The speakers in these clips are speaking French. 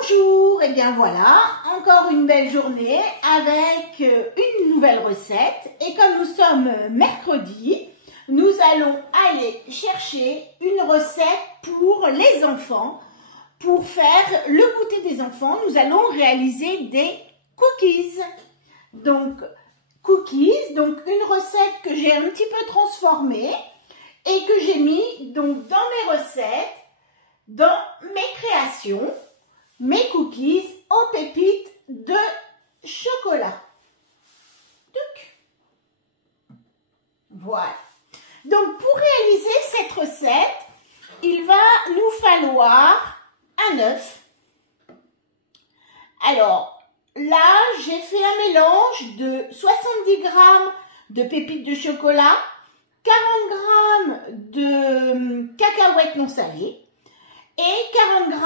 Bonjour, et bien voilà, encore une belle journée avec une nouvelle recette. Et comme nous sommes mercredi, nous allons aller chercher une recette pour les enfants. Pour faire le goûter des enfants, nous allons réaliser des cookies. Donc une recette que j'ai un petit peu transformée et que j'ai mis donc dans mes recettes, dans mes créations, mes cookies aux pépites de chocolat. Voilà. Donc pour réaliser cette recette, il va nous falloir un œuf. Alors là, j'ai fait un mélange de 70 g de pépites de chocolat, 40 g de cacahuètes non salées et 40 g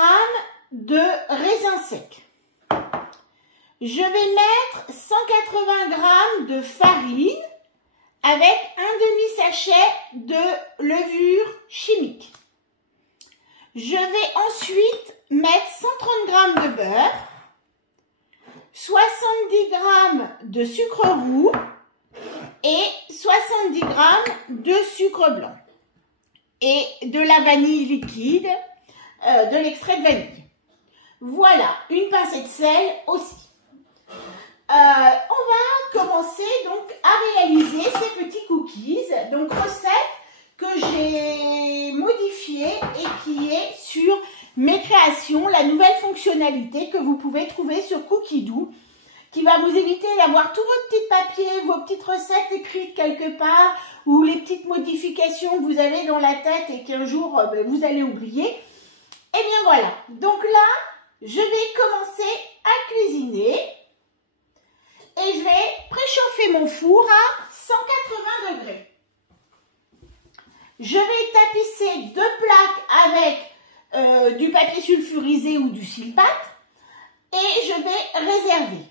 de raisins secs. Je vais mettre 180 g de farine avec un demi-sachet de levure chimique. Je vais ensuite mettre 130 g de beurre, 70 g de sucre roux et 70 g de sucre blanc et de la vanille liquide, de l'extrait de vanille. Voilà, une pincée de sel aussi. On va commencer donc à réaliser ces petits cookies. Donc recette que j'ai modifiée et qui est sur mes créations, la nouvelle fonctionnalité que vous pouvez trouver sur Cookidoo, qui va vous éviter d'avoir tous vos petits papiers, vos petites recettes écrites quelque part, ou les petites modifications que vous avez dans la tête et qu'un jour vous allez oublier. Et bien voilà, donc là, je vais commencer à cuisiner et je vais préchauffer mon four à 180 degrés. Je vais tapisser 2 plaques avec du papier sulfurisé ou du silpat et je vais réserver.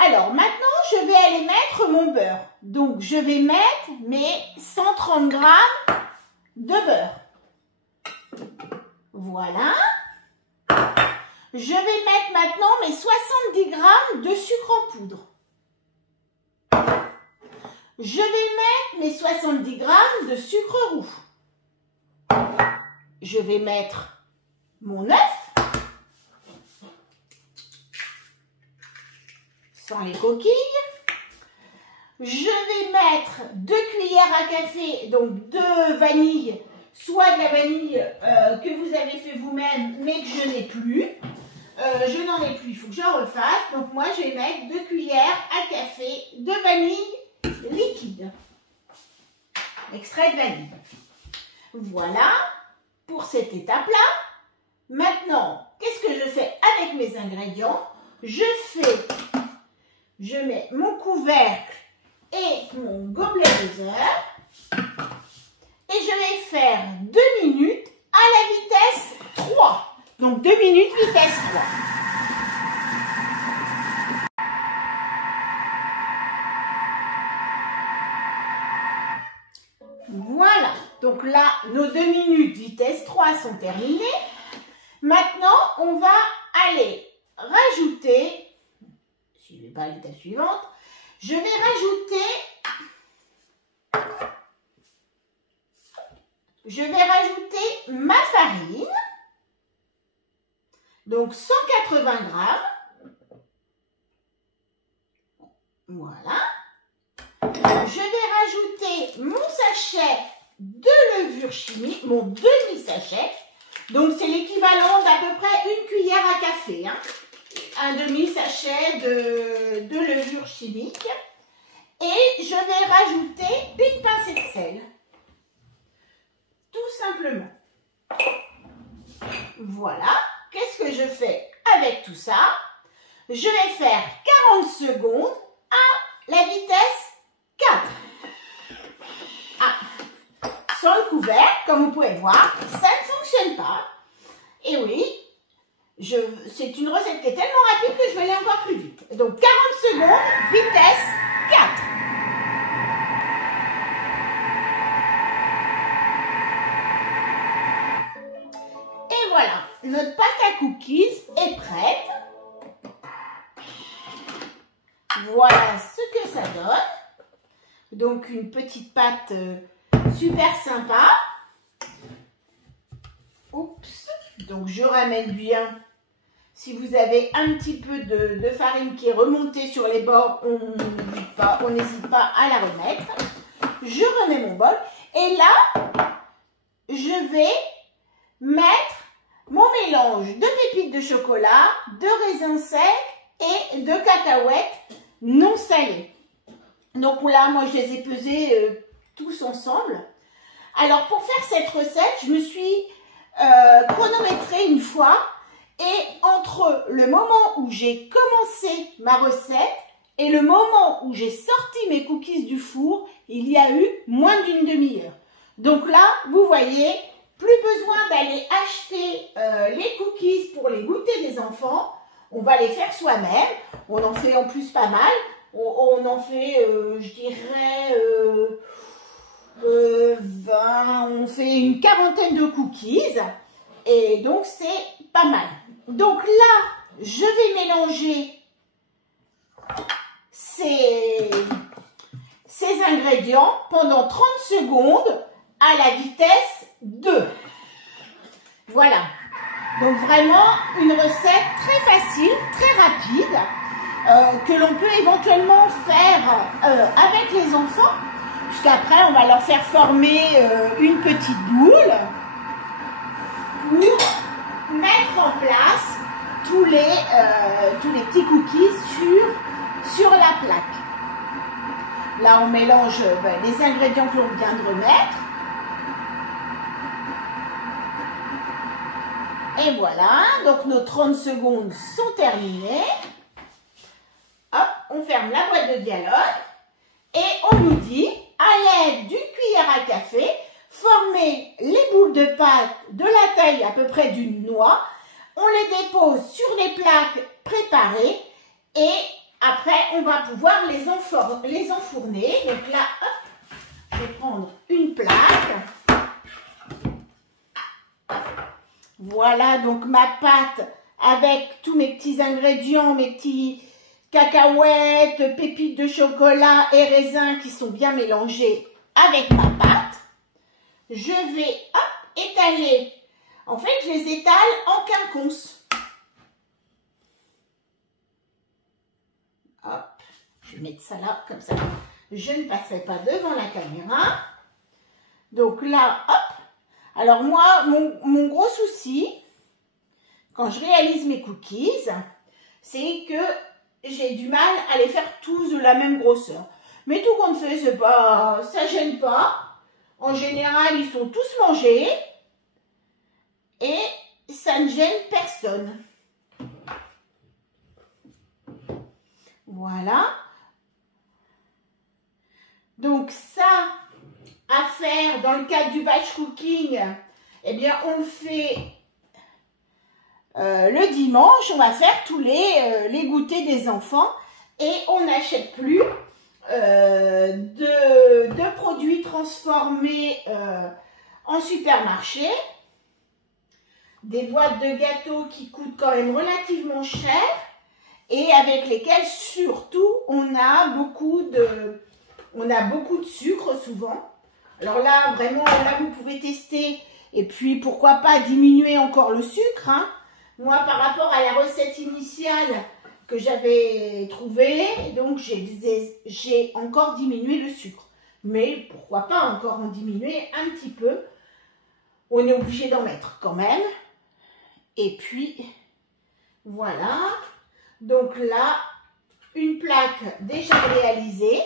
Alors maintenant, je vais aller mettre mon beurre. Donc je vais mettre mes 130 g de beurre. Voilà. Je vais mettre maintenant mes 70 g de sucre en poudre. Je vais mettre mes 70 g de sucre roux. Je vais mettre mon œuf, sans les coquilles. Je vais mettre 2 cuillères à café, donc de vanille, soit de la vanille que vous avez fait vous-même, mais que je n'ai plus. Je n'en ai plus, il faut que j'en refasse. Donc moi, je vais mettre 2 cuillères à café de vanille liquide. Extrait de vanille. Voilà pour cette étape-là. Maintenant, qu'est-ce que je fais avec mes ingrédients? Je mets mon couvercle et mon gobelet doseur. Et je vais faire 2 minutes à la vitesse 3. Donc 2 minutes vitesse 3. Voilà. Donc là, nos 2 minutes vitesse 3 sont terminées. Maintenant, on va aller rajouter, suivez pas l'étape suivante, je vais rajouter ma farine. Donc 180 g. Voilà. Je vais rajouter mon sachet de levure chimique, mon demi-sachet. Donc c'est l'équivalent d'à peu près une cuillère à café. Hein. Un demi-sachet de levure chimique. Et je vais rajouter une pincée de sel. Tout simplement. Voilà. Qu'est-ce que je fais avec tout ça? Je vais faire 40 secondes à la vitesse 4. Ah, sans le couvercle, comme vous pouvez voir, ça ne fonctionne pas. Et oui, c'est une recette qui est tellement rapide que je vais aller encore plus vite. Donc 40 secondes, vitesse 4. Et voilà. notre pâte à cookies est prête. Voilà ce que ça donne. Donc une petite pâte super sympa. Oups. Donc je ramène bien. Si vous avez un petit peu de farine qui est remontée sur les bords, on n'hésite pas à la remettre. Je remets mon bol. Et là, je vais mettre mon mélange de pépites de chocolat, de raisins secs et de cacahuètes non salées. Donc là, moi, je les ai pesés tous ensemble. Alors, pour faire cette recette, je me suis chronométrée une fois. Et entre le moment où j'ai commencé ma recette et le moment où j'ai sorti mes cookies du four, il y a eu moins d'une demi-heure. Donc là, vous voyez, plus besoin d'aller acheter les cookies pour les goûter des enfants. On va les faire soi-même. On en fait en plus pas mal. On en fait, je dirais, 20, on fait une quarantaine de cookies. Et donc, c'est pas mal. Donc là, je vais mélanger ces ingrédients pendant 30 secondes à la vitesse 2. Voilà. Donc vraiment une recette très facile, très rapide, que l'on peut éventuellement faire avec les enfants. Puisqu'après, on va leur faire former une petite boule pour mettre en place tous les petits cookies sur la plaque. Là, on mélange les ingrédients que l'on vient de remettre. Et voilà, donc nos 30 secondes sont terminées. Hop, on ferme la boîte de dialogue et on nous dit, à l'aide d'une cuillère à café, former les boules de pâte de la taille à peu près d'une noix. On les dépose sur les plaques préparées et après on va pouvoir les enfourner. Donc là, hop, je vais prendre une plaque. Voilà donc ma pâte avec tous mes petits ingrédients, mes petits cacahuètes, pépites de chocolat et raisins qui sont bien mélangés avec ma pâte. Je vais étaler. En fait, je les étale en quinconce. Hop, je vais mettre ça là, comme ça. Je ne passerai pas devant la caméra. Donc là, hop. Alors moi, mon gros souci, quand je réalise mes cookies, c'est que j'ai du mal à les faire tous de la même grosseur. Mais tout compte fait, c'est pas, ça gêne pas. En général, ils sont tous mangés et ça ne gêne personne. Voilà. Donc ça, à faire dans le cadre du batch cooking, eh bien, on le fait le dimanche. On va faire tous les goûters des enfants et on n'achète plus de produits transformés en supermarché, des boîtes de gâteaux qui coûtent quand même relativement cher et avec lesquelles surtout on a beaucoup de sucre souvent. Alors là vraiment là vous pouvez tester et puis pourquoi pas diminuer encore le sucre, hein. Moi par rapport à la recette initiale que j'avais trouvé, donc j'ai encore diminué le sucre. Mais pourquoi pas encore en diminuer un petit peu. On est obligé d'en mettre quand même. Et puis, voilà. Donc là, une plaque déjà réalisée.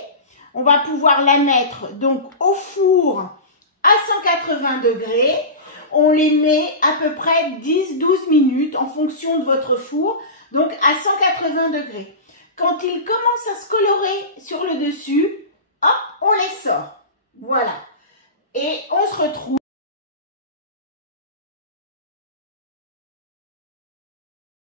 On va pouvoir la mettre donc au four à 180 degrés. On les met à peu près 10-12 minutes en fonction de votre four. Donc à 180 degrés. Quand ils commencent à se colorer sur le dessus, hop, on les sort. Voilà. Et on se retrouve.